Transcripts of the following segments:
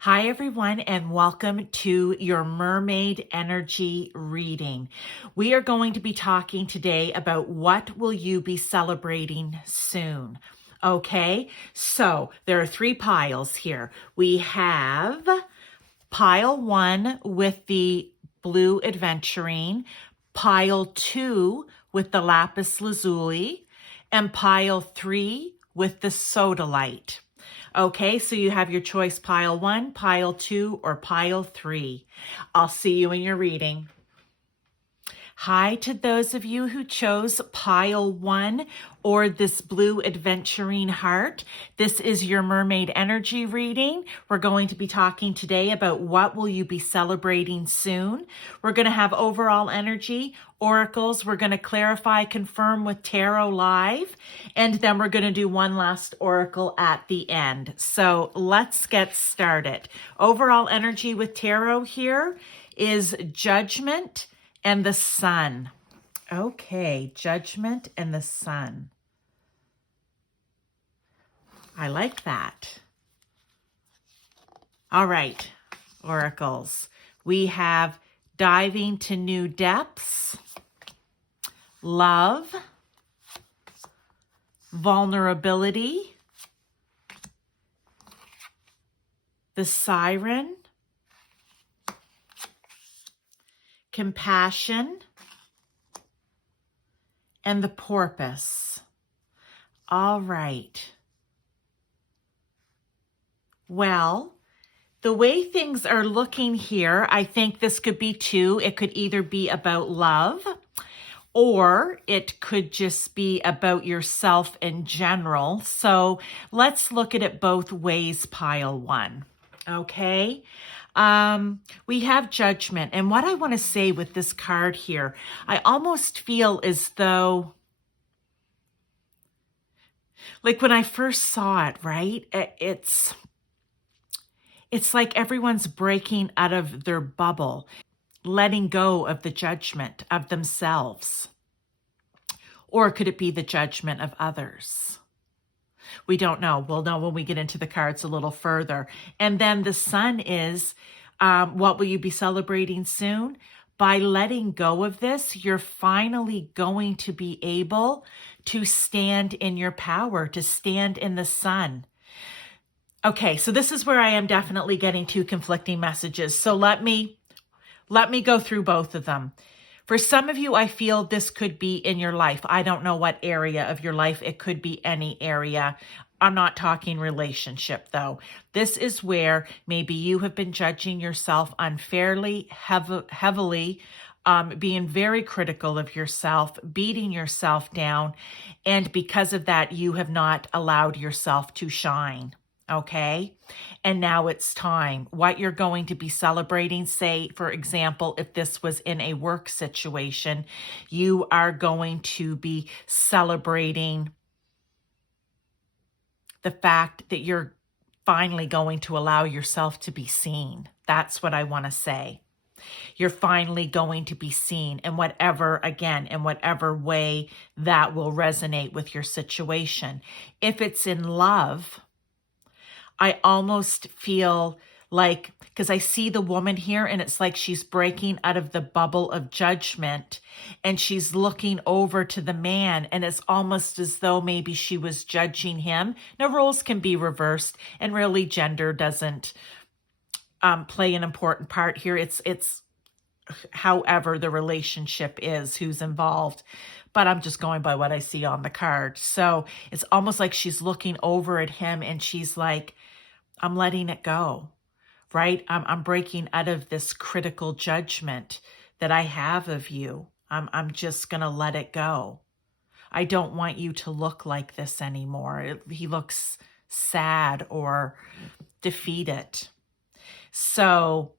Hi, everyone, and welcome to your mermaid energy reading. We are going to be talking today about what will you be celebrating soon. Okay, so there are three piles here. We have pile 1 with the blue Aventurine, pile 2 with the Lapis Lazuli, and pile 3 with the Sodalite. Okay, so you have your choice, pile 1, pile 2, or pile 3. I'll see you in your reading. Hi to those of you who chose pile 1 or this blue Aventurine heart. This is your mermaid energy reading. We're going to be talking today about what will you be celebrating soon. We're going to have overall energy, oracles. We're going to clarify, confirm with tarot live, and then we're going to do one last oracle at the end. So let's get started. Overall energy with tarot here is judgment and the sun. Okay, judgment and the sun. I like that. All right, oracles. We have diving to new depths, love, vulnerability, the siren, compassion, and the porpoise. All right. Well, the way things are looking here, I think this could be two. It could either be about love, or it could just be about yourself in general. So let's look at it both ways, pile 1. Okay. We have judgment. And what I want to say with this card here, I almost feel as though, like when I first saw it, right? It's like everyone's breaking out of their bubble, letting go of the judgment of themselves. Or could it be the judgment of others? We don't know. We'll know when we get into the cards a little further. And then the sun is, what will you be celebrating soon? By letting go of this, you're finally going to be able to stand in your power, to stand in the sun. Okay, so this is where I am definitely getting two conflicting messages. So let me go through both of them. For some of you, I feel this could be in your life. I don't know what area of your life. It could be any area. I'm not talking relationship, though. This is where maybe you have been judging yourself unfairly, heavily, being very critical of yourself, beating yourself down. And because of that, you have not allowed yourself to shine. Okay. And now it's time. What you're going to be celebrating, say, for example, if this was in a work situation, you are going to be celebrating the fact that you're finally going to allow yourself to be seen. That's what I want to say. You're finally going to be seen in whatever way that will resonate with your situation. If it's in love, I almost feel like, because I see the woman here and it's like she's breaking out of the bubble of judgment and she's looking over to the man, and it's almost as though maybe she was judging him. Now, roles can be reversed, and really gender doesn't play an important part here. It's however the relationship is, who's involved. But I'm just going by what I see on the card. So it's almost like she's looking over at him and she's like, I'm letting it go, right? I'm breaking out of this critical judgment that I have of you. I'm just going to let it go. I don't want you to look like this anymore. He looks sad or defeated. So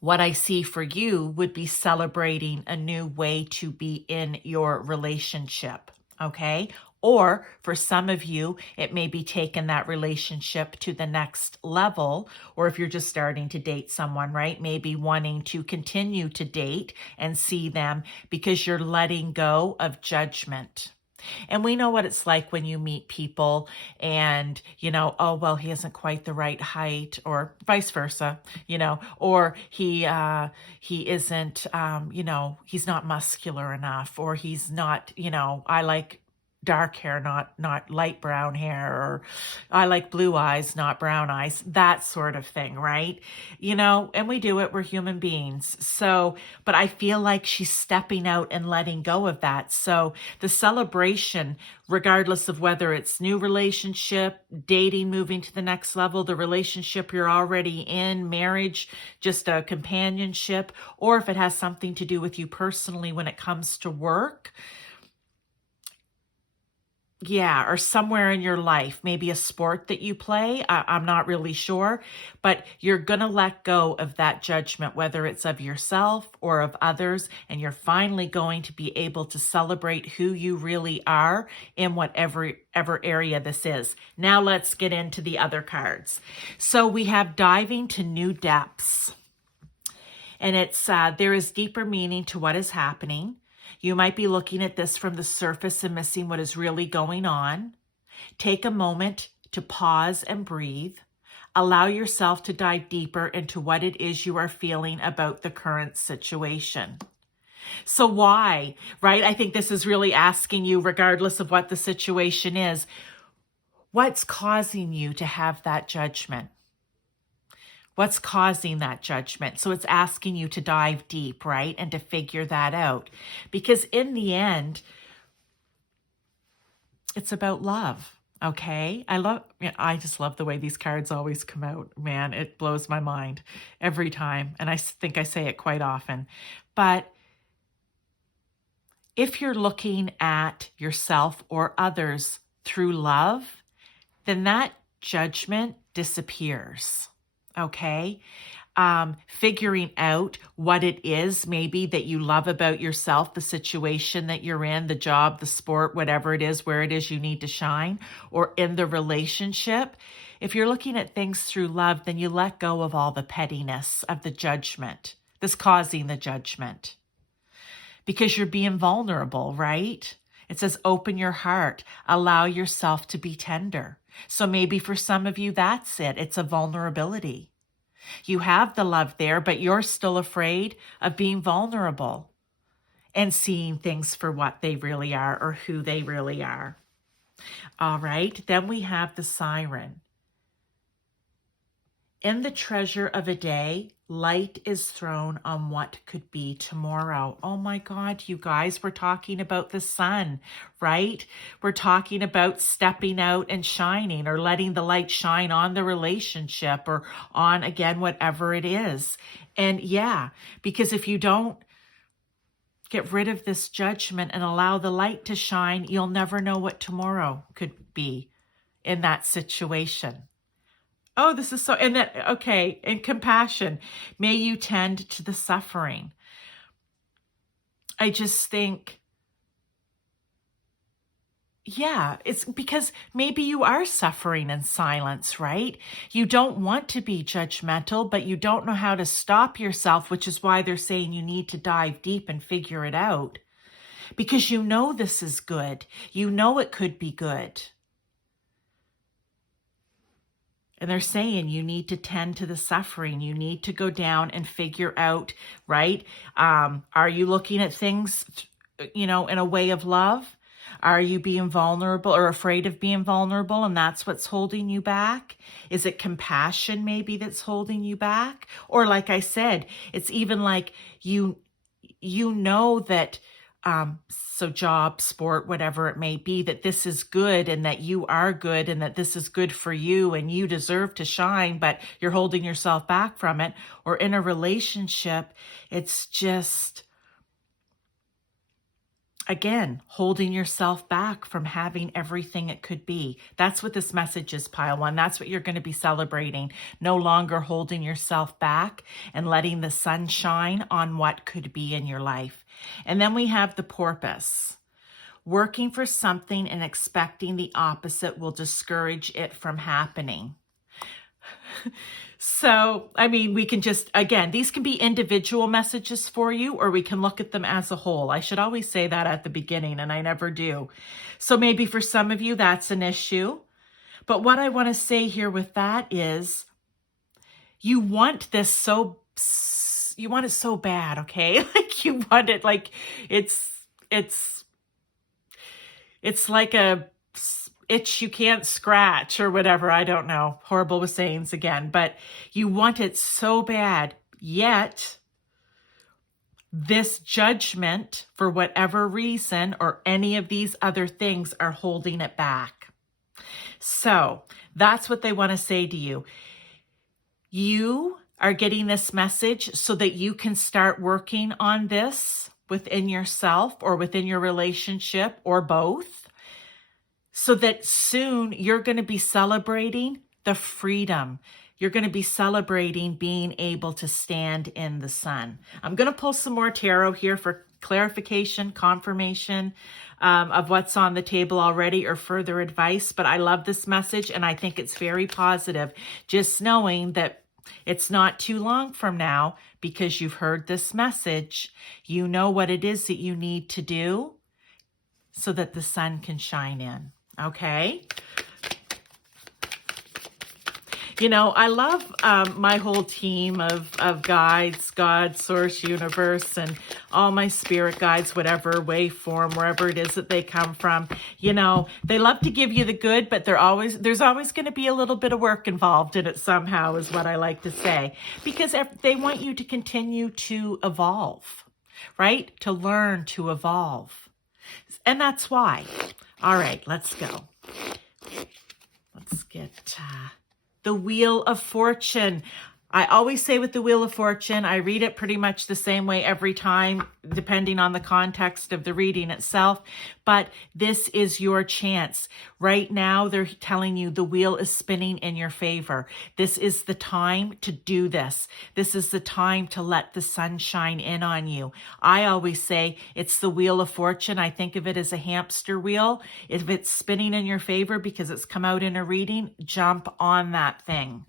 what I see for you would be celebrating a new way to be in your relationship, okay? Or for some of you, it may be taking that relationship to the next level. Or if you're just starting to date someone, right? Maybe wanting to continue to date and see them because you're letting go of judgment. And we know what it's like when you meet people and, oh, well, he isn't quite the right height, or vice versa, or he isn't, he's not muscular enough, or he's not, I like dark hair, not light brown hair, or I like blue eyes, not brown eyes, that sort of thing, right? And we do it, we're human beings. So, but I feel like she's stepping out and letting go of that. So the celebration, regardless of whether it's new relationship, dating, moving to the next level, the relationship you're already in, marriage, just a companionship, or if it has something to do with you personally when it comes to work, yeah, or somewhere in your life, maybe a sport that you play. I'm not really sure, but you're going to let go of that judgment, whether it's of yourself or of others, and you're finally going to be able to celebrate who you really are in whatever area this is. Now let's get into the other cards. So we have diving to new depths, and it's there is deeper meaning to what is happening. You might be looking at this from the surface and missing what is really going on. Take a moment to pause and breathe. Allow yourself to dive deeper into what it is you are feeling about the current situation. So why, right? I think this is really asking you, regardless of what the situation is, what's causing you to have that judgment? What's causing that judgment? So it's asking you to dive deep, right? And to figure that out. Because in the end, it's about love, okay? I just love the way these cards always come out. Man, it blows my mind every time. And I think I say it quite often. But if you're looking at yourself or others through love, then that judgment disappears. Okay. Figuring out what it is maybe that you love about yourself, the situation that you're in, the job, the sport, whatever it is, where it is you need to shine, or in the relationship. If you're looking at things through love, then you let go of all the pettiness of the judgment that's causing the judgment, because you're being vulnerable, right? It says, open your heart, allow yourself to be tender. So maybe for some of you, that's it. It's a vulnerability. You have the love there, but you're still afraid of being vulnerable and seeing things for what they really are or who they really are. All right. Then we have the siren. In the treasure of a day, light is thrown on what could be tomorrow. Oh my God, you guys, we're talking about the sun, right? We're talking about stepping out and shining, or letting the light shine on the relationship, or on, again, whatever it is. And yeah, because if you don't get rid of this judgment and allow the light to shine, you'll never know what tomorrow could be in that situation. Oh, this is so, and that, okay, and compassion. May you tend to the suffering. I just think, yeah, it's because maybe you are suffering in silence, right? You don't want to be judgmental, but you don't know how to stop yourself, which is why they're saying you need to dive deep and figure it out. Because you know this is good. You know it could be good. And they're saying you need to tend to the suffering. You need to go down and figure out, right? Are you looking at things, in a way of love? Are you being vulnerable or afraid of being vulnerable, and that's what's holding you back? Is it compassion maybe that's holding you back? Or like I said, it's even like you know that, so job, sport, whatever it may be, that this is good and that you are good and that this is good for you and you deserve to shine, but you're holding yourself back from it. Or in a relationship, it's just, again, holding yourself back from having everything it could be. That's what this message is, pile one. That's what you're going to be celebrating. No longer holding yourself back and letting the sun shine on what could be in your life. And then we have the porpoise. Working for something and expecting the opposite will discourage it from happening. So, I mean, we can just, again, these can be individual messages for you, or we can look at them as a whole. I should always say that at the beginning, and I never do. So maybe for some of you, that's an issue. But what I want to say here with that is you want this you want it so bad, okay? Like you want it like it's like a itch you can't scratch or whatever. I don't know. Horrible with sayings again, but you want it so bad. Yet this judgment, for whatever reason, or any of these other things, are holding it back. So that's what they want to say to you. You are getting this message so that you can start working on this within yourself or within your relationship or both, so that soon you're going to be celebrating the freedom. You're going to be celebrating being able to stand in the sun. I'm going to pull some more tarot here for clarification, confirmation of what's on the table already, or further advice. But I love this message, and I think it's very positive. Just knowing that it's not too long from now, because you've heard this message, you know what it is that you need to do so that the sun can shine in. Okay? You know, I love my whole team of guides, God, Source, Universe, and all my spirit guides, whatever way, form, wherever it is that they come from. You know, they love to give you the good, but there's always going to be a little bit of work involved in it somehow, is what I like to say. Because they want you to continue to evolve, right? To learn, to evolve. And that's why. All right, let's go. Let's get... the Wheel of Fortune. I always say with the Wheel of Fortune, I read it pretty much the same way every time, depending on the context of the reading itself. But this is your chance. Right now, they're telling you the wheel is spinning in your favor. This is the time to do this. This is the time to let the sun shine in on you. I always say it's the Wheel of Fortune. I think of it as a hamster wheel. If it's spinning in your favor because it's come out in a reading, jump on that thing.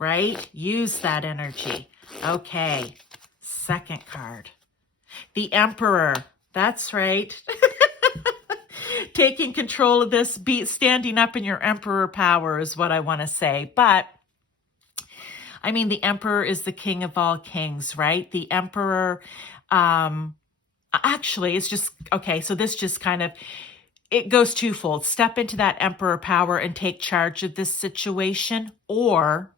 Right? Use that energy. Okay. Second card. The Emperor. That's right. Taking control of this, standing up in your Emperor power is what I want to say. But, I mean, the Emperor is the king of all kings, right? The Emperor, actually, it's just, okay, so this just kind of, it goes twofold. Step into that Emperor power and take charge of this situation, or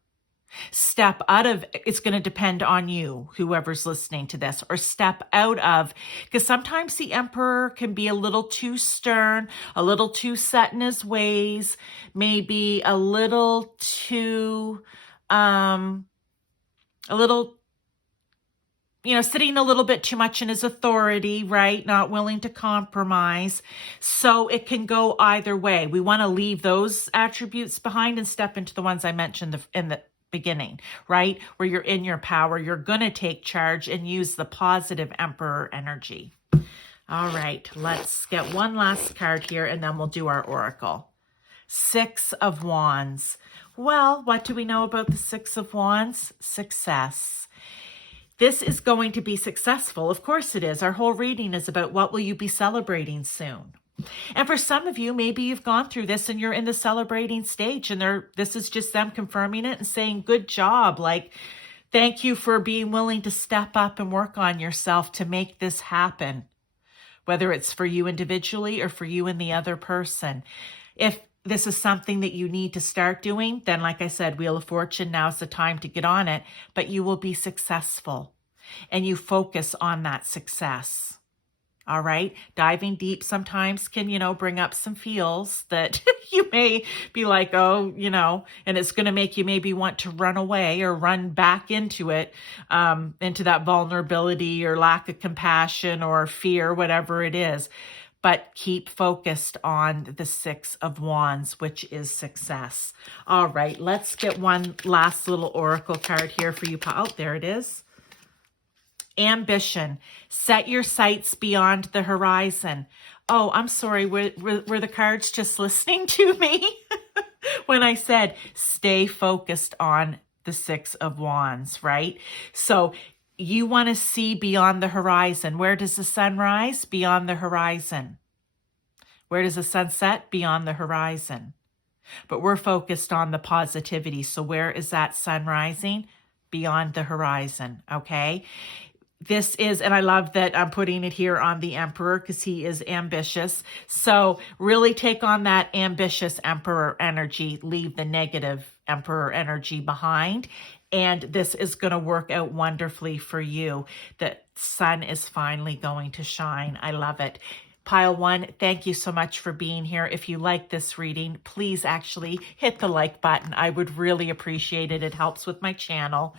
step out of, it's going to depend on you, whoever's listening to this, or step out of, because sometimes the Emperor can be a little too stern, a little too set in his ways, maybe a little too, sitting a little bit too much in his authority, right? Not willing to compromise. So it can go either way. We want to leave those attributes behind and step into the ones I mentioned in the beginning, right? Where you're in your power, you're going to take charge and use the positive Emperor energy. All right, let's get one last card here and then we'll do our oracle. Six of Wands. Well, what do we know about the Six of Wands? Success. This is going to be successful. Of course it is. Our whole reading is about what will you be celebrating soon. And for some of you, maybe you've gone through this and you're in the celebrating stage, and this is just them confirming it and saying, good job. Like, thank you for being willing to step up and work on yourself to make this happen, whether it's for you individually or for you and the other person. If this is something that you need to start doing, then like I said, Wheel of Fortune, now's the time to get on it, but you will be successful and you focus on that success. All right. Diving deep sometimes can, bring up some feels that you may be like, oh, and it's going to make you maybe want to run away or run back into it, into that vulnerability or lack of compassion or fear, whatever it is. But keep focused on the Six of Wands, which is success. All right. Let's get one last little oracle card here for you. Oh, there it is. Ambition. Set your sights beyond the horizon. Oh, I'm sorry. Were the cards just listening to me? when I said stay focused on the Six of Wands, right? So you want to see beyond the horizon. Where does the sun rise? Beyond the horizon. Where does the sun set? Beyond the horizon. But we're focused on the positivity. So where is that sun rising? Beyond the horizon, okay? This is, and I love that I'm putting it here on the Emperor because he is ambitious. So really take on that ambitious Emperor energy, leave the negative Emperor energy behind. And this is going to work out wonderfully for you. The sun is finally going to shine. I love it. Pile one, thank you so much for being here. If you like this reading, please actually hit the like button. I would really appreciate it. It helps with my channel.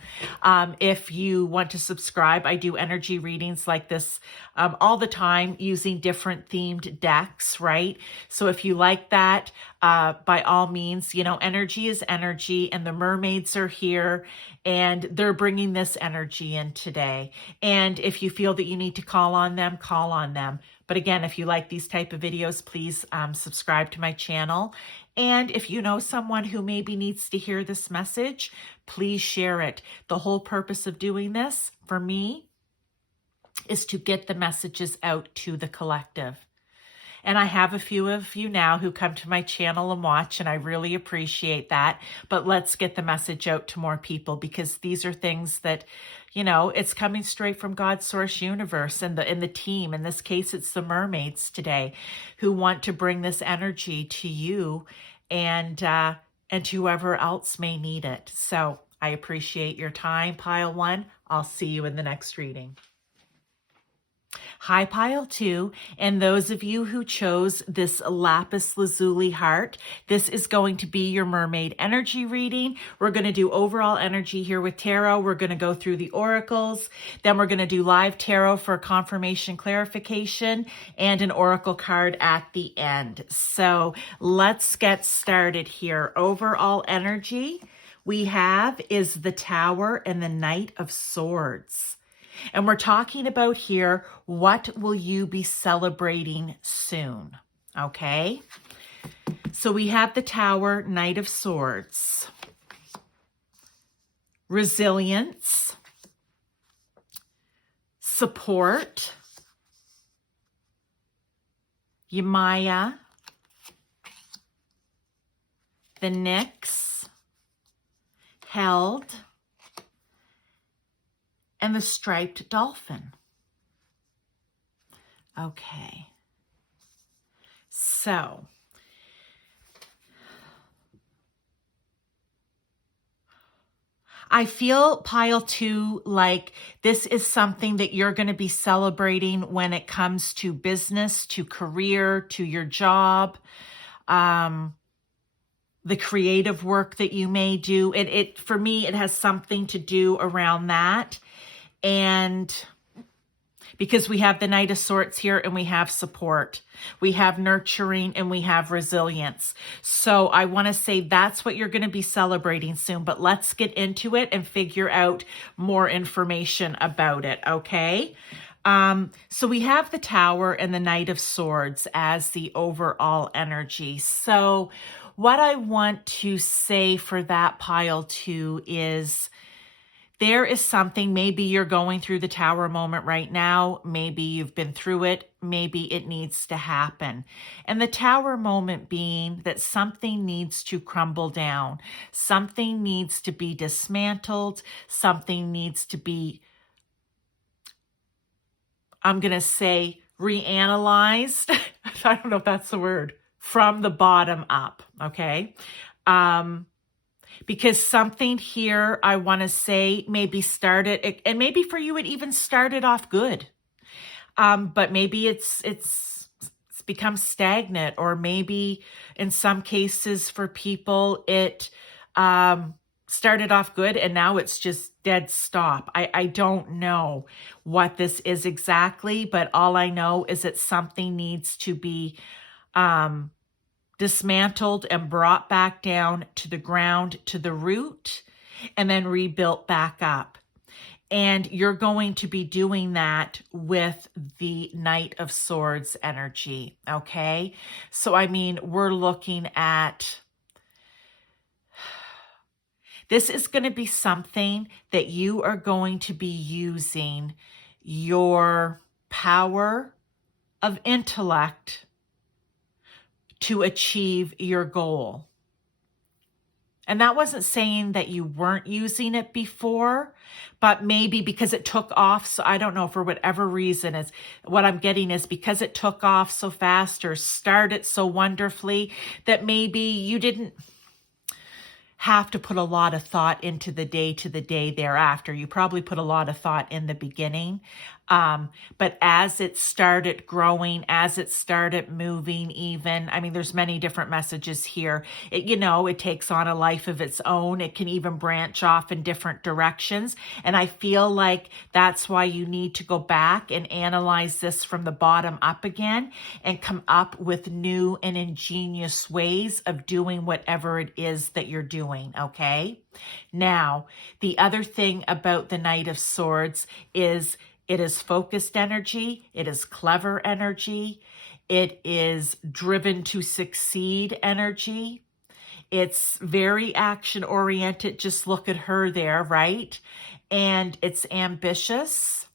If you want to subscribe, I do energy readings like this all the time using different themed decks, right? So if you like that, by all means, you know, energy is energy, and the mermaids are here and they're bringing this energy in today. And if you feel that you need to call on them, call on them. But again, if you like these type of videos, please subscribe to my channel. And if you know someone who maybe needs to hear this message, please share it. The whole purpose of doing this for me is to get the messages out to the collective. And I have a few of you now who come to my channel and watch, and I really appreciate that. But let's get the message out to more people, because these are things that, you know, it's coming straight from God's source universe and the team. In this case, it's the mermaids today who want to bring this energy to you and to whoever else may need it. So I appreciate your time, Pile One. I'll see you in the next reading. Hi, Pile Two, and those of you who chose this Lapis Lazuli heart, this is going to be your mermaid energy reading. We're going to do overall energy here with tarot. We're going to go through the oracles. Then we're going to do live tarot for confirmation clarification and an oracle card at the end. So let's get started here. Overall energy we have is the Tower and the Knight of Swords. And we're talking about here, what will you be celebrating soon? Okay. So we have the Tower, Knight of Swords, resilience, support, Yamaya, the Nyx, held, and the striped dolphin. Okay. So, I feel, Pile Two, like this is something that you're going to be celebrating when it comes to business, to career, to your job, the creative work that you may do. It for me, it has something to do around that. And because we have the Knight of Swords here and we have support, we have nurturing, and we have resilience. So I want to say that's what you're going to be celebrating soon, but let's get into it and figure out more information about it. Okay. So we have the Tower and the Knight of Swords as the overall energy. So what I want to say for that, Pile Two, is there is something, maybe you're going through the Tower moment right now. Maybe you've been through it. Maybe it needs to happen. And the Tower moment being that something needs to crumble down. Something needs to be dismantled. Something needs to be, I'm going to say, reanalyzed. I don't know if that's the word. From the bottom up. Okay. Because something here, I want to say, maybe started, and maybe for you, it even started off good. But maybe it's become stagnant, or maybe in some cases for people, it started off good and now it's just dead stop. I don't know what this is exactly, but all I know is that something needs to be dismantled and brought back down to the ground, to the root, and then rebuilt back up. And you're going to be doing that with the Knight of Swords energy, okay? So, I mean, we're looking at This is going to be something that you are going to be using your power of intellect to achieve your goal. And that wasn't saying that you weren't using it before, but maybe because it took off. So I don't know, for whatever reason, is what I'm getting is because it took off so fast or started so wonderfully that maybe you didn't have to put a lot of thought into the day thereafter. You probably put a lot of thought in the beginning. But as it started growing, as it started moving even, I mean, there's many different messages here. It takes on a life of its own. It can even branch off in different directions. And I feel like that's why you need to go back and analyze this from the bottom up again and come up with new and ingenious ways of doing whatever it is that you're doing, okay? Now, the other thing about the Knight of Swords is it is focused energy. It is clever energy. It is driven to succeed energy. It's very action oriented. Just look at her there, right? And it's ambitious.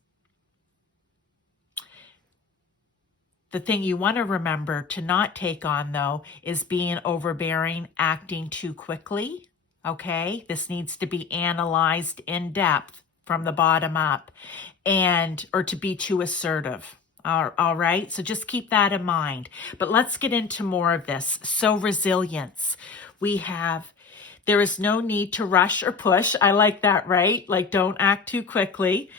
The thing you want to remember to not take on, though, is being overbearing, acting too quickly. Okay? This needs to be analyzed in depth from the bottom up, or to be too assertive. All right. So just keep that in mind. But let's get into more of this. So resilience. There is no need to rush or push. I like that, right? Like, don't act too quickly.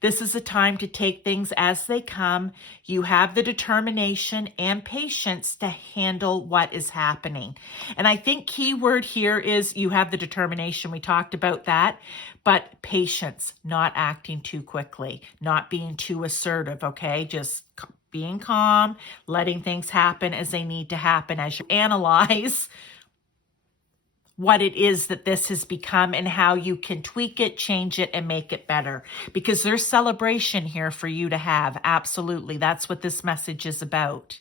This is a time to take things as they come. You have the determination and patience to handle what is happening. And I think key word here is you have the determination. We talked about that. But patience, not acting too quickly, not being too assertive, okay? Just being calm, letting things happen as they need to happen as you analyze what it is that this has become and how you can tweak it, change it, and make it better. Because there's celebration here for you to have. Absolutely. That's what this message is about.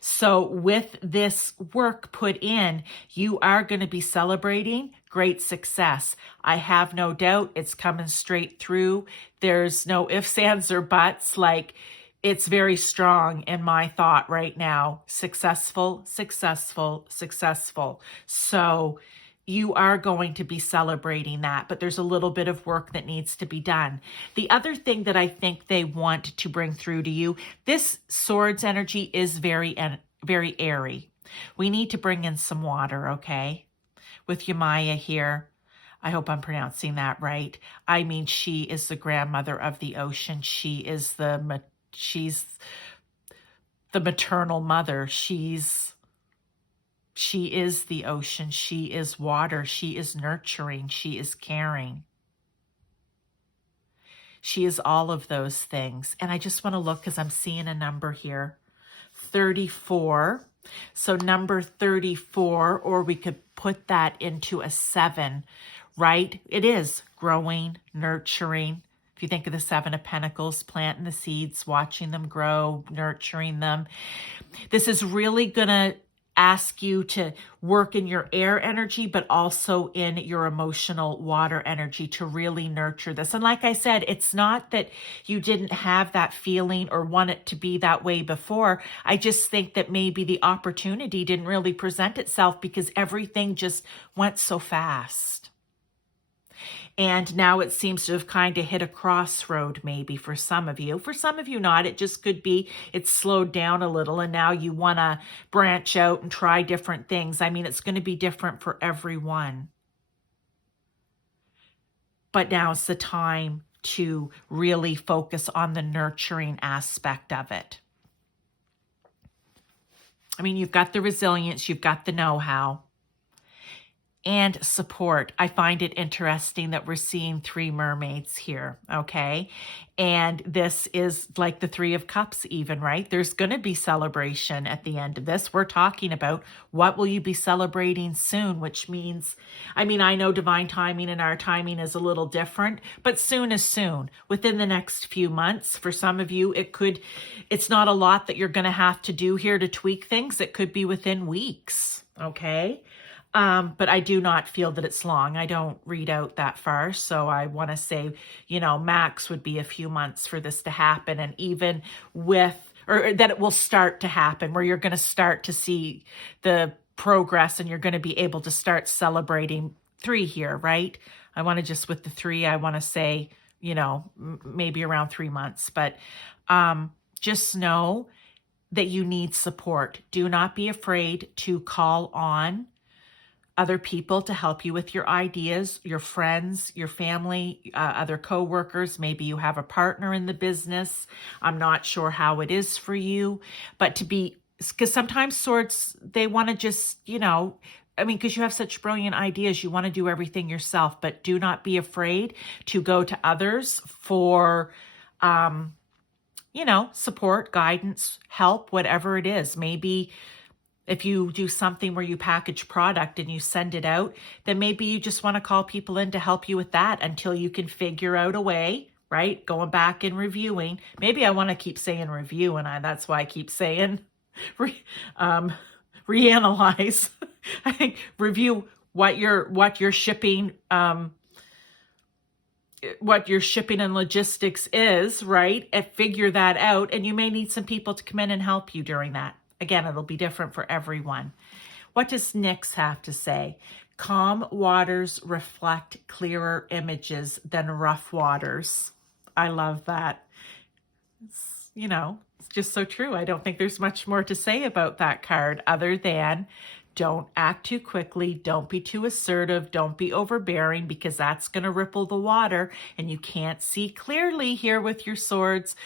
So with this work put in, you are going to be celebrating great success. I have no doubt it's coming straight through. There's no ifs, ands, or buts. Like, it's very strong in my thought right now. Successful, successful, successful. So you are going to be celebrating that, but there's a little bit of work that needs to be done. The other thing that I think they want to bring through to you, this swords energy is very, very airy. We need to bring in some water, okay? With Yamaya here, I hope I'm pronouncing that right. I mean, she is the grandmother of the ocean. She's the maternal mother. She is the ocean. She is water. She is nurturing. She is caring. She is all of those things. And I just want to look because I'm seeing a number here. 34. So number 34, or we could put that into a 7, right? It is growing, nurturing. If you think of the 7 of Pentacles, planting the seeds, watching them grow, nurturing them. This is really going to ask you to work in your air energy, but also in your emotional water energy to really nurture this. And like I said, it's not that you didn't have that feeling or want it to be that way before. I just think that maybe the opportunity didn't really present itself because everything just went so fast. And now it seems to have kind of hit a crossroad maybe for some of you. For some of you not. It just could be it's slowed down a little and now you want to branch out and try different things. I mean, it's going to be different for everyone. But now it's the time to really focus on the nurturing aspect of it. I mean, you've got the resilience, you've got the know-how. And support. I find it interesting that we're seeing 3 mermaids here, okay? And this is like the 3 of Cups even, right? There's going to be celebration at the end of this. We're talking about what will you be celebrating soon, which means, I mean, I know divine timing and our timing is a little different, but soon is soon. Within the next few months, for some of you, it's not a lot that you're going to have to do here to tweak things. It could be within weeks, okay? But I do not feel that it's long. I don't read out that far. So I want to say, max would be a few months for this to happen. And even or that it will start to happen, where you're going to start to see the progress and you're going to be able to start celebrating 3 here, right? I want to just with the 3, I want to say, maybe around 3 months, but just know that you need support. Do not be afraid to call on other people to help you with your ideas, your friends, your family, other coworkers. Maybe you have a partner in the business. I'm not sure how it is for you, but because sometimes swords, they want to just, because you have such brilliant ideas, you want to do everything yourself, but do not be afraid to go to others for, support, guidance, help, whatever it is. Maybe if you do something where you package product and you send it out, then maybe you just want to call people in to help you with that until you can figure out a way, right? Going back and reviewing. Maybe I want to keep saying review, and that's why I keep saying reanalyze. I think review what your shipping, what your shipping and logistics is, right? And figure that out. And you may need some people to come in and help you during that. Again, it'll be different for everyone. What does Nyx have to say? Calm waters reflect clearer images than rough waters. I love that. It's just so true. I don't think there's much more to say about that card other than don't act too quickly. Don't be too assertive. Don't be overbearing, because that's going to ripple the water and you can't see clearly here with your swords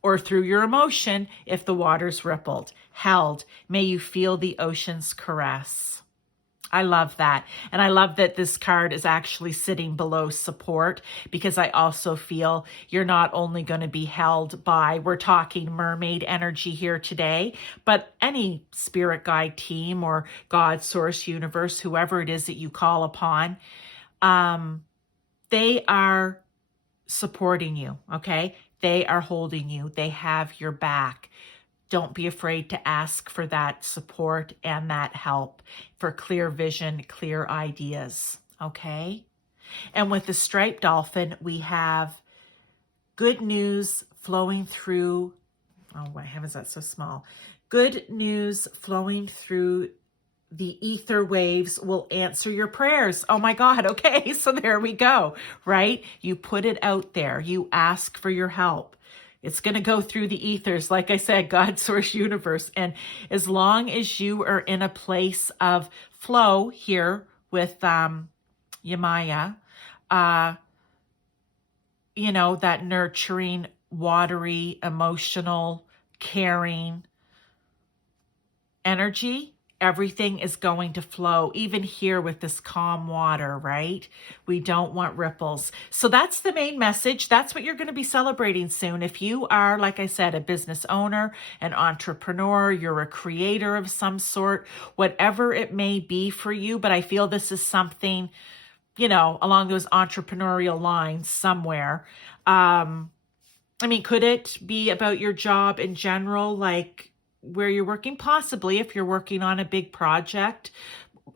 or through your emotion if the water's rippled. Held. May you feel the ocean's caress. I love that. And I love that this card is actually sitting below support, because I also feel you're not only going to be held by, we're talking mermaid energy here today, but any spirit guide team or God, source, universe, whoever it is that you call upon, they are supporting you, okay? They are holding you. They have your back. Don't be afraid to ask for that support and that help for clear vision, clear ideas, okay? And with the striped dolphin, we have good news flowing through, oh my heavens, that's so small. Good news flowing through the ether waves will answer your prayers. Oh my God, okay, so there we go, right? You put it out there. You ask for your help. It's going to go through the ethers, like I said, God, source, universe. And as long as you are in a place of flow here with Yamaya, that nurturing, watery, emotional, caring energy, everything is going to flow, even here with this calm water, right? We don't want ripples. So that's the main message. That's what you're going to be celebrating soon. If you are, like I said, a business owner, an entrepreneur, you're a creator of some sort, whatever it may be for you, but I feel this is something, along those entrepreneurial lines somewhere. Could it be about your job in general, like where you're working? Possibly, if you're working on a big project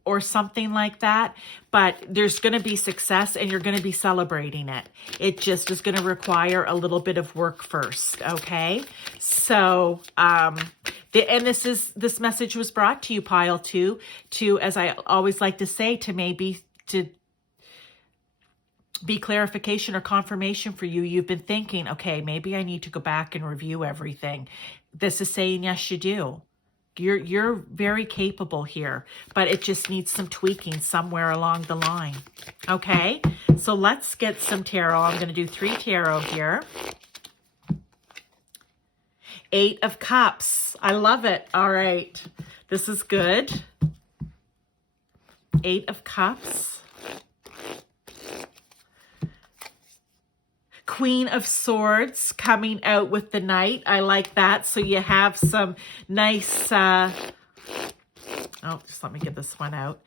or something like that, but there's going to be success and you're going to be celebrating it. It just is going to require a little bit of work first. Okay. So, this message was brought to you, pile two, as I always like to say, to be clarification or confirmation for you. You've been thinking, okay, maybe I need to go back and review everything. This is saying, yes, you do. You're very capable here, but it just needs some tweaking somewhere along the line. Okay, so let's get some tarot. I'm going to do 3 tarot here. 8 of Cups. I love it. All right, this is good. 8 of Cups. Queen of Swords coming out with the Knight. I like that. So you have some nice, just let me get this one out.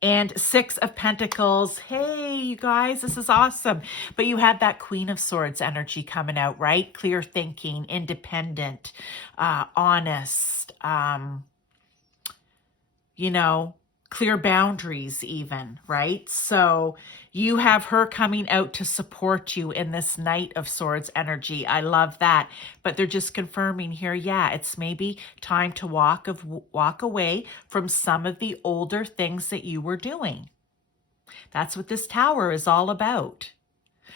And 6 of Pentacles. Hey, you guys, this is awesome. But you have that Queen of Swords energy coming out, right? Clear thinking, independent, honest, clear boundaries even, right? So you have her coming out to support you in this Knight of Swords energy. I love that. But they're just confirming here, yeah, it's maybe time to walk away from some of the older things that you were doing. That's what this Tower is all about.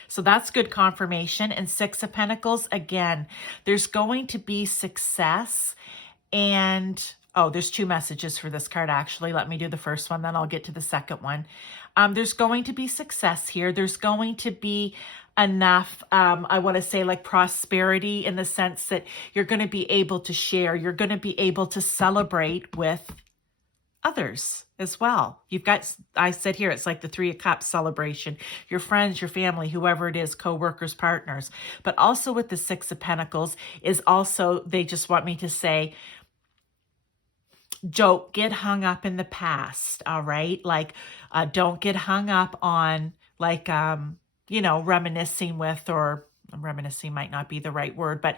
So that's good confirmation. And Six of Pentacles, again, there's going to be success. And, oh, there's two messages for this card, actually. Let me do the first one, then I'll get to the second one. There's going to be success here. There's going to be enough, I want to say, like prosperity, in the sense that you're going to be able to share. You're going to be able to celebrate with others as well. You've got, I said here, it's like the Three of Cups celebration. Your friends, your family, whoever it is, co-workers, partners. But also with the Six of Pentacles is also, they just want me to say, don't get hung up in the past, all right? Like, don't get hung up on, like, reminiscing with, or reminiscing might not be the right word, but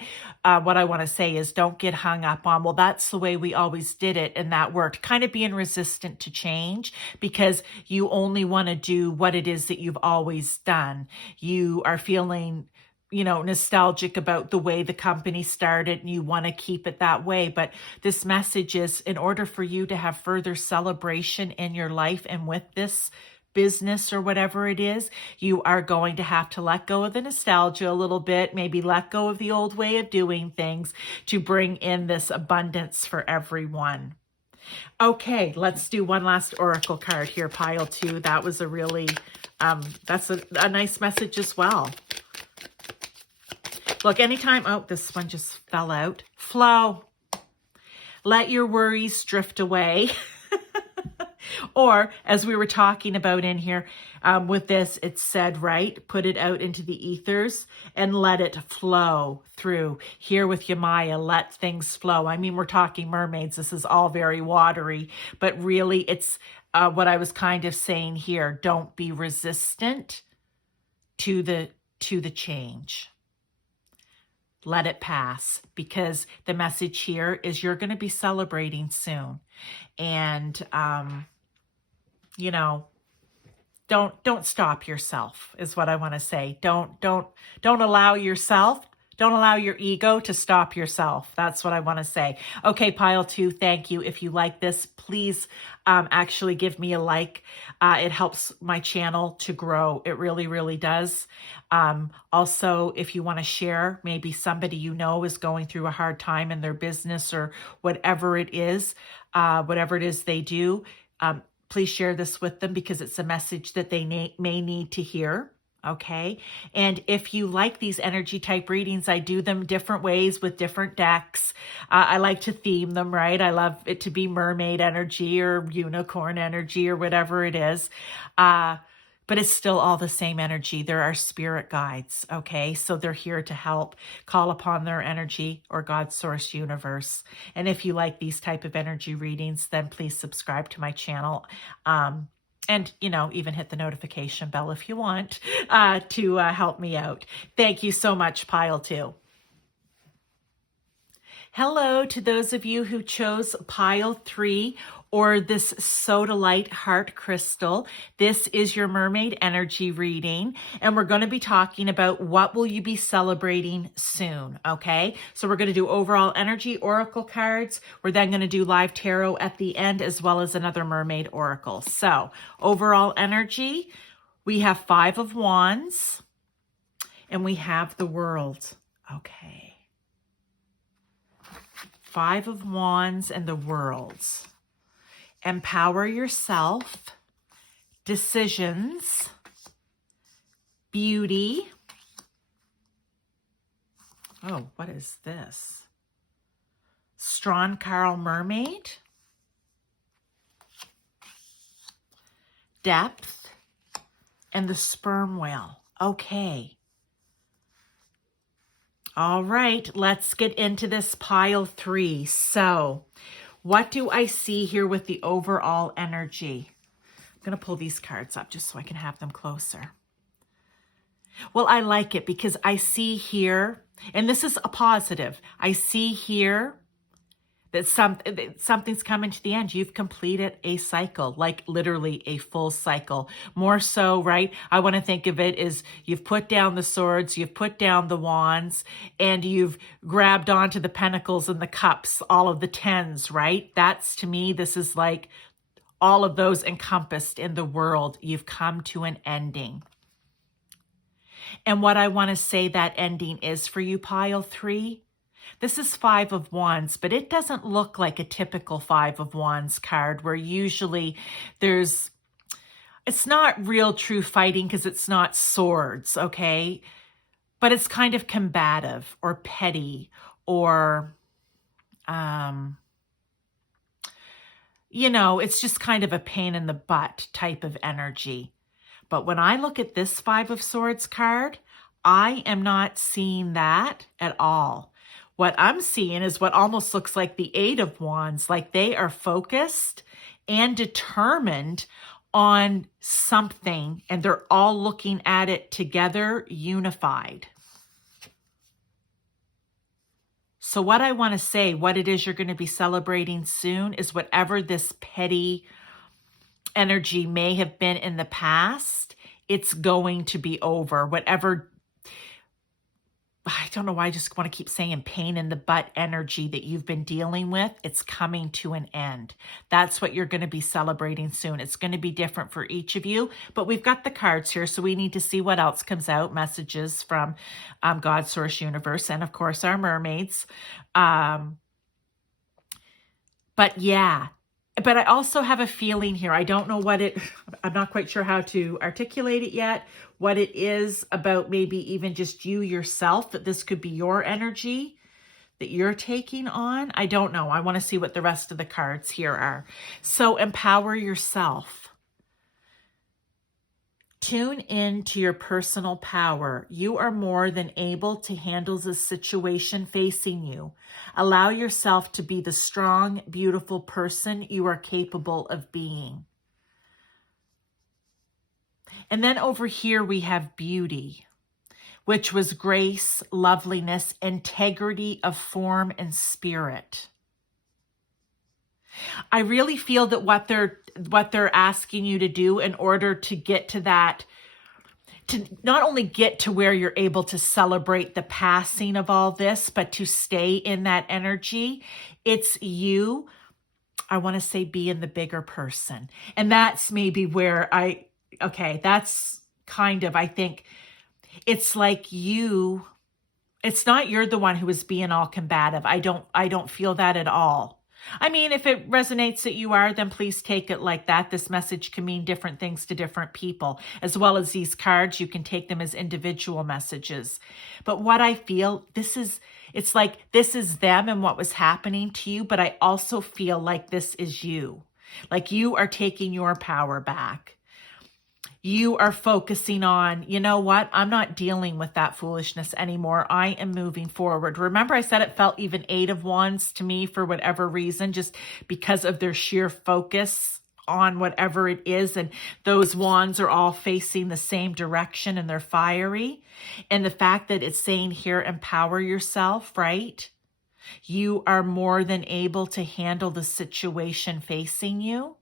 what I want to say is don't get hung up on, well, that's the way we always did it and that worked. Kind of being resistant to change because you only want to do what it is that you've always done. You are feeling nostalgic about the way the company started and you want to keep it that way. But this message is, in order for you to have further celebration in your life and with this business or whatever it is, you are going to have to let go of the nostalgia a little bit, maybe let go of the old way of doing things to bring in this abundance for everyone. Okay, let's do one last oracle card here, pile 2. That was a really, that's a nice message as well. Look, anytime, oh, this one just fell out. Flow. Let your worries drift away. Or, as we were talking about in here, with this, it said, right, put it out into the ethers and let it flow through. Here with Yamaya, let things flow. I mean, we're talking mermaids. This is all very watery, but really it's what I was kind of saying here. Don't be resistant to the change. Let it pass, because the message here is you're going to be celebrating soon. And, don't stop yourself is what I want to say. Don't allow yourself, don't allow your ego to stop yourself. That's what I want to say. Okay, pile 2, thank you. If you like this, please actually give me a like. It helps my channel to grow. It really, really does. Also, if you want to share, maybe somebody you know is going through a hard time in their business or whatever it is they do, please share this with them because it's a message that they may need to hear. Okay. And if you like these energy type readings, I do them different ways with different decks. I like to theme them, right? I love it to be mermaid energy or unicorn energy or whatever it is. But it's still all the same energy. There are spirit guides, okay? So they're here to help call upon their energy or God's source universe. And if you like these type of energy readings, then please subscribe to my channel. And, even hit the notification bell if you want to help me out. Thank you so much, pile 2. Hello to those of you who chose pile 3 or this Sodalite heart crystal. This is your mermaid energy reading, and we're going to be talking about what will you be celebrating soon, okay? So we're going to do overall energy oracle cards. We're then going to do live tarot at the end, as well as another mermaid oracle. So overall energy, we have 5 of Wands, and we have the World, okay? 5 of Wands and the World. Empower yourself, decisions, beauty. Oh, what is this? Strawn Carl Mermaid. Depth and the Sperm Whale. Okay. All right, let's get into this pile 3. So, what do I see here with the overall energy? I'm going to pull these cards up just so I can have them closer. Well, I like it because I see here, and this is a positive, I see here that something's coming to the end. You've completed a cycle, like literally a full cycle. More so, right? I want to think of it as you've put down the swords, you've put down the wands, and you've grabbed onto the pentacles and the cups, all of the tens, right? That's, to me, this is like all of those encompassed in the world. You've come to an ending. And what I want to say that ending is for you, pile 3. This is 5 of Wands, but it doesn't look like a typical 5 of Wands card where usually it's not real true fighting because it's not swords, okay? But it's kind of combative or petty or, it's just kind of a pain in the butt type of energy. But when I look at this 5 of Swords card, I am not seeing that at all. What I'm seeing is what almost looks like the 8 of Wands, like they are focused and determined on something, and they're all looking at it together, unified. So what I want to say, what it is you're going to be celebrating soon, is whatever this petty energy may have been in the past, it's going to be over. Whatever, I don't know why I just want to keep saying pain in the butt energy that you've been dealing with, it's coming to an end. That's what you're going to be celebrating soon. It's going to be different for each of you, but we've got the cards here, so we need to see what else comes out. Messages from God, Source, Universe, and of course our mermaids. But yeah. But I also have a feeling here. I don't know I'm not quite sure how to articulate it yet, what it is about maybe even just you yourself, that this could be your energy that you're taking on. I don't know. I want to see what the rest of the cards here are. So empower yourself. Tune in to your personal power. You are more than able to handle the situation facing you. Allow yourself to be the strong, beautiful person you are capable of being. And then over here we have beauty, which was grace, loveliness, integrity of form and spirit. I really feel that what they're asking you to do in order to get to that, to not only get to where you're able to celebrate the passing of all this, but to stay in that energy, it's you, I want to say, being the bigger person. And that's maybe where that's kind of, I think, it's like it's not you're the one who is being all combative. I don't feel that at all. I mean, if it resonates that you are, then please take it like that. This message can mean different things to different people. As well as these cards, you can take them as individual messages. But what I feel, it's like this is them and what was happening to you, but I also feel like this is you. Like you are taking your power back. You are focusing on, you know what? I'm not dealing with that foolishness anymore. I am moving forward. Remember I said it felt even 8 of Wands to me for whatever reason, just because of their sheer focus on whatever it is. And those wands are all facing the same direction and they're fiery. And the fact that it's saying here, empower yourself, right? You are more than able to handle the situation facing you.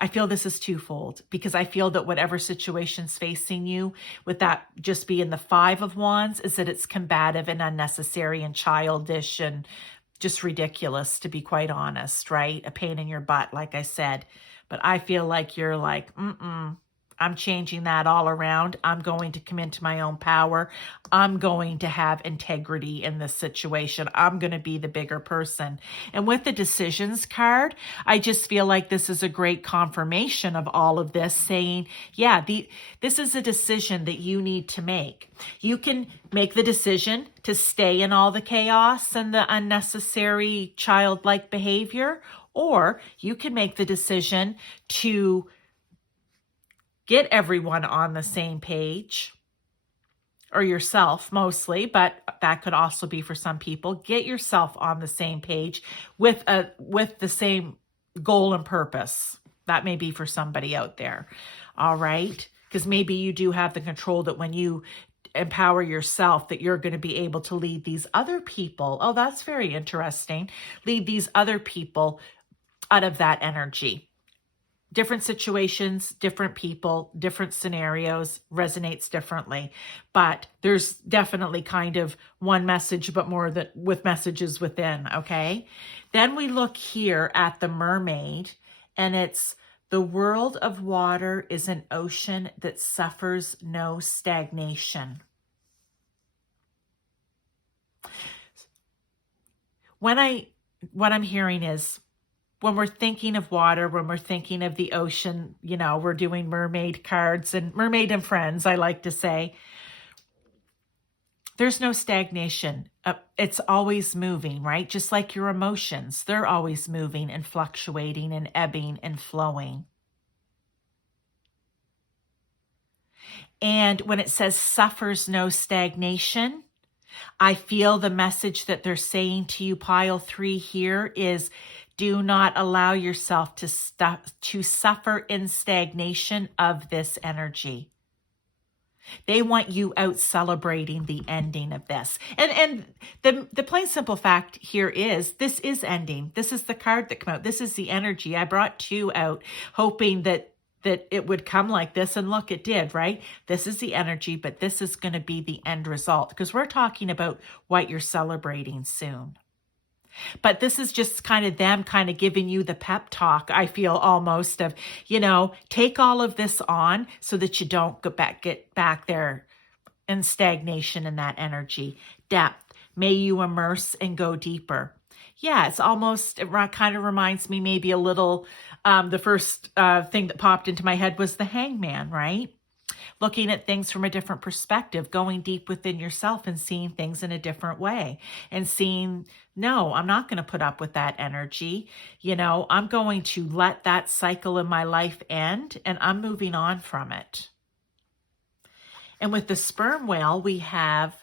I feel this is twofold, because I feel that whatever situation's facing you, with that just being the 5 of Wands, is that it's combative and unnecessary and childish and just ridiculous, to be quite honest, right? A pain in your butt, like I said. But I feel like you're like, I'm changing that all around. I'm going to come into my own power. I'm going to have integrity in this situation. I'm going to be the bigger person. And with the decisions card, I just feel like this is a great confirmation of all of this, saying, yeah, this is a decision that you need to make. You can make the decision to stay in all the chaos and the unnecessary childlike behavior, or you can make the decision to get everyone on the same page, or yourself mostly, but that could also be for some people. Get yourself on the same page with the same goal and purpose. That may be for somebody out there. All right. Because maybe you do have the control that when you empower yourself, that you're going to be able to lead these other people. Oh, that's very interesting. Lead these other people out of that energy. Different situations, different people, different scenarios, resonates differently. But there's definitely kind of one message, but more that with messages within, okay? Then we look here at the mermaid, and it's the world of water is an ocean that suffers no stagnation. What I'm hearing is, when we're thinking of water, when we're thinking of the ocean, you know, we're doing mermaid cards and mermaid and friends, I like to say. There's no stagnation. It's always moving, right? Just like your emotions, they're always moving and fluctuating and ebbing and flowing. And when it says suffers no stagnation, I feel the message that they're saying to you, pile 3 here, is do not allow yourself to suffer in stagnation of this energy. They want you out celebrating the ending of this. And the plain simple fact here is, this is ending. This is the card that came out. This is the energy. I brought 2 out hoping that it would come like this, and look, it did, right? This is the energy, but this is going to be the end result, because we're talking about what you're celebrating soon. But this is just kind of them kind of giving you the pep talk, I feel, almost, of, you know, take all of this on so that you don't get back there in stagnation in that energy. Depth. May you immerse and go deeper. Yeah, it's almost, it kind of reminds me maybe a little, the first thing that popped into my head was the hangman, right? Looking at things from a different perspective, going deep within yourself and seeing things in a different way, and seeing, no, I'm not going to put up with that energy. You know, I'm going to let that cycle in my life end, and I'm moving on from it. And with the sperm whale, we have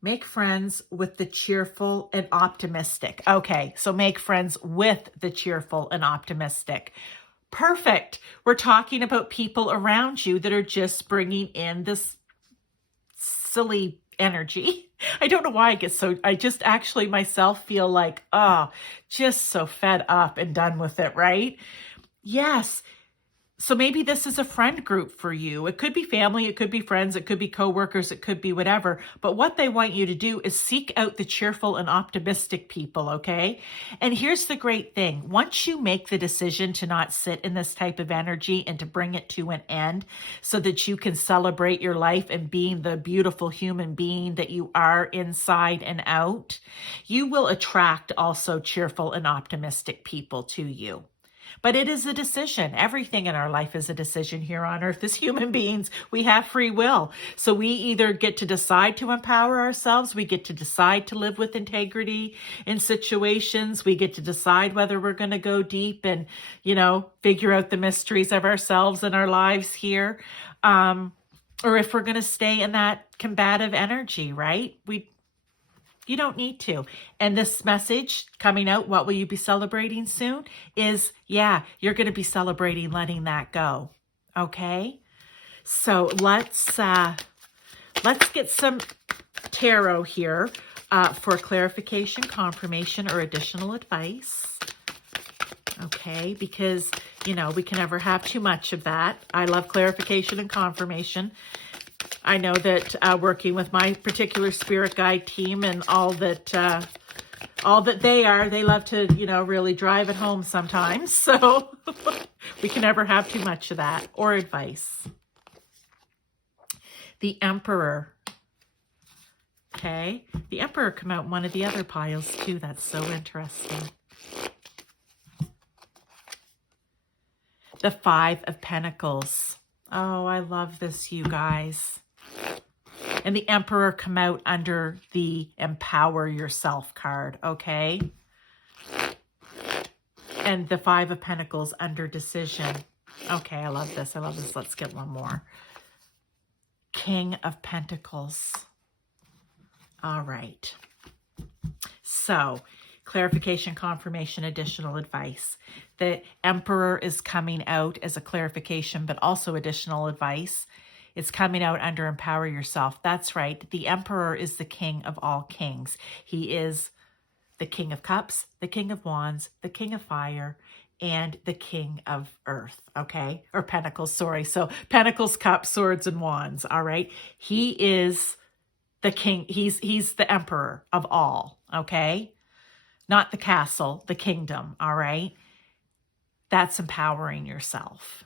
make friends with the cheerful and optimistic. Okay, so make friends with the cheerful and optimistic. Perfect. We're talking about people around you that are just bringing in this silly energy. I don't know why I just actually myself feel like, just so fed up and done with it, right? Yes. So maybe this is a friend group for you. It could be family, it could be friends, it could be coworkers, it could be whatever. But what they want you to do is seek out the cheerful and optimistic people, okay? And here's the great thing. Once you make the decision to not sit in this type of energy and to bring it to an end so that you can celebrate your life and being the beautiful human being that you are inside and out, you will attract also cheerful and optimistic people to you. But it is a decision. Everything in our life is a decision here on earth. As human beings, we have free will. So we either get to decide to empower ourselves. We get to decide to live with integrity in situations. We get to decide whether we're going to go deep and, you know, figure out the mysteries of ourselves and our lives here. Or if we're going to stay in that combative energy, right? You don't need to. And this message coming out, what will you be celebrating soon, is, yeah, you're going to be celebrating letting that go. Okay? So let's get some tarot here for clarification, confirmation, or additional advice. Okay? Because, you know, we can never have too much of that. I love clarification and confirmation. I know that working with my particular spirit guide team and all that they love to, you know, really drive it home sometimes. So we can never have too much of that, or advice. The Emperor. Okay. The Emperor come out in one of the other piles too. That's so interesting. The Five of Pentacles. Oh, I love this, you guys. And the Emperor come out under the Empower Yourself card, okay? And the Five of Pentacles under Decision. Okay, I love this. I love this. Let's get one more. King of Pentacles. All right. So, clarification, confirmation, additional advice. The Emperor is coming out as a clarification, but also additional advice. It's coming out under empower yourself. That's right. The Emperor is the king of all kings. He is the King of Cups, the King of Wands, the King of Fire, and the King of Earth, okay? Or Pentacles, sorry. So Pentacles, Cups, Swords, and Wands, all right? He is the king. He's the emperor of all, okay? Not the castle, the kingdom, all right? That's empowering yourself.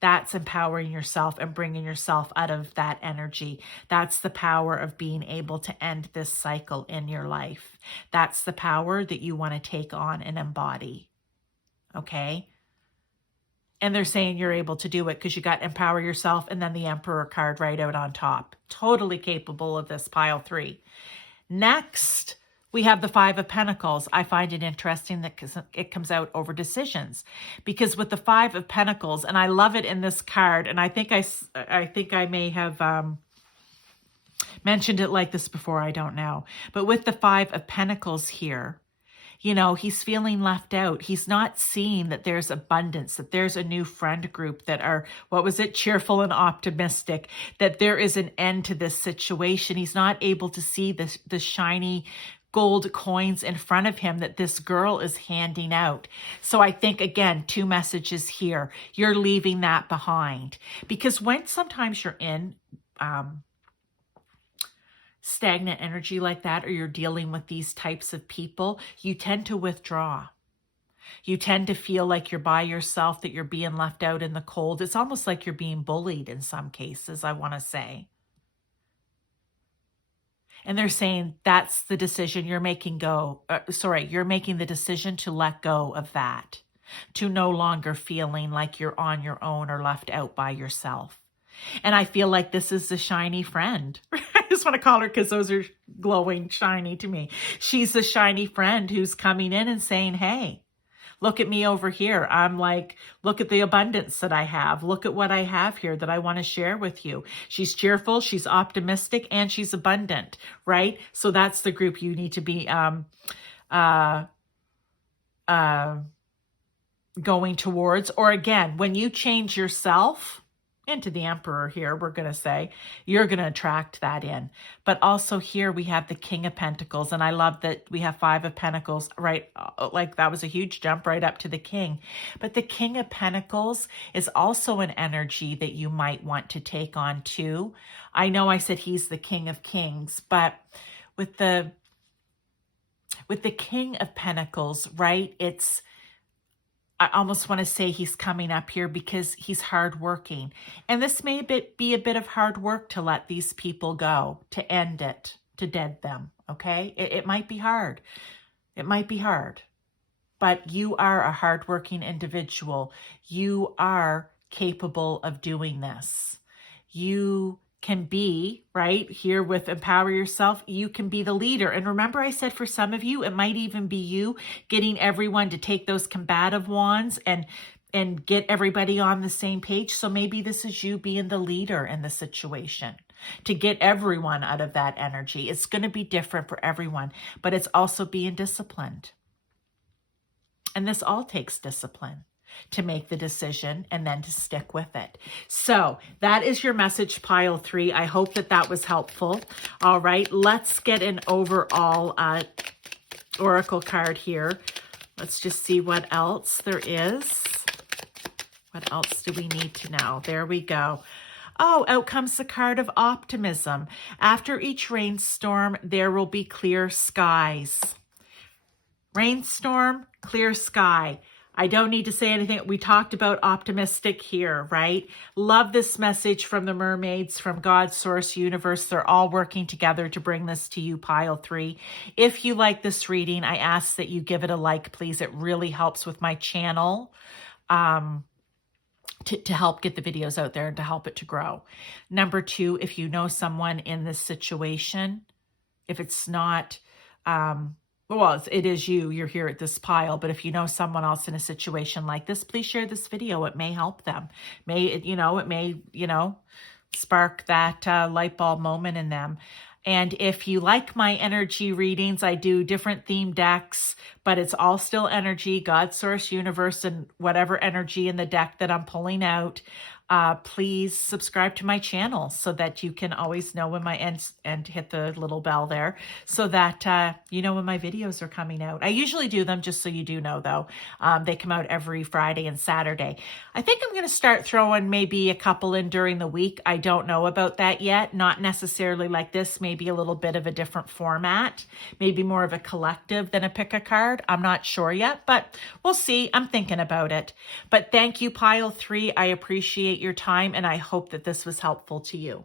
That's empowering yourself and bringing yourself out of that energy. That's the power of being able to end this cycle in your life. That's the power that you want to take on and embody, okay? And they're saying you're able to do it because you got empower yourself and then the Emperor card right out on top. Totally capable of this, pile 3. Next, we have the 5 of Pentacles. I find it interesting that it comes out over decisions, because with the 5 of Pentacles, and I love it in this card, and I think I may have mentioned it like this before, I don't know. But with the 5 of Pentacles here, you know, he's feeling left out. He's not seeing that there's abundance, that there's a new friend group that are, what was it, cheerful and optimistic, that there is an end to this situation. He's not able to see the shiny gold coins in front of him that this girl is handing out. So I think, again, 2 messages here. You're leaving that behind, because when sometimes you're in stagnant energy like that, or you're dealing with these types of people, you tend to withdraw. You tend to feel like you're by yourself, that you're being left out in the cold. It's almost like you're being bullied in some cases, I want to say. And they're saying that's the decision you're making you're making the decision to let go of that, to no longer feeling like you're on your own or left out by yourself. And I feel like this is the shiny friend. I just want to call her because those are glowing shiny to me. She's the shiny friend who's coming in and saying, hey, look at me over here. I'm like, look at the abundance that I have. Look at what I have here that I want to share with you. She's cheerful, she's optimistic, and she's abundant, right? So that's the group you need to be going towards. Or again, when you change yourself into the Emperor here, we're going to say, you're going to attract that in. But also here we have the King of Pentacles. And I love that we have 5 of Pentacles, right? Like that was a huge jump right up to the King. But the King of Pentacles is also an energy that you might want to take on too. I know I said he's the King of Kings, but with the King of Pentacles, right? I almost want to say he's coming up here because he's hardworking. And this may be a bit of hard work to let these people go, to end it, to dead them, okay? It might be hard. It might be hard. But you are a hardworking individual. You are capable of doing this. You can be, right, here with Empower Yourself, you can be the leader. And remember I said for some of you, it might even be you getting everyone to take those combative wands and get everybody on the same page. So maybe this is you being the leader in the situation to get everyone out of that energy. It's going to be different for everyone, but it's also being disciplined. And this all takes discipline to make the decision and then to stick with it. So that is your message, pile 3. I hope that was helpful. All right, let's get an overall oracle card here. Let's just see what else there is. What else do we need to know? There we go. Oh, out comes the card of optimism. After each rainstorm, there will be clear skies. Rainstorm, clear sky. I don't need to say anything. We talked about optimistic here, right? Love this message from the mermaids, from God, Source, Universe. They're all working together to bring this to you, pile 3. If you like this reading, I ask that you give it a like, please. It really helps with my channel to help get the videos out there and to help it to grow. Number 2, if you know someone in this situation, if it's not... well, it is you're here at this pile, but if you know someone else in a situation like this, please share this video. It may help them. It may spark that light bulb moment in them. And if you like my energy readings, I do different theme decks, but it's all still energy, God, Source, Universe, and whatever energy in the deck that I'm pulling out. please subscribe to my channel so that you can always know when my and hit the little bell there so that you know when my videos are coming out. I usually do them, just so you do know, though. They come out every Friday and Saturday. I think I'm going to start throwing maybe a couple in during the week. I don't know about that yet. Not necessarily like this, maybe a little bit of a different format, maybe more of a collective than a pick a card. I'm not sure yet, but we'll see. I'm thinking about it. But thank you, Pile 3. I appreciate your time, and I hope that this was helpful to you.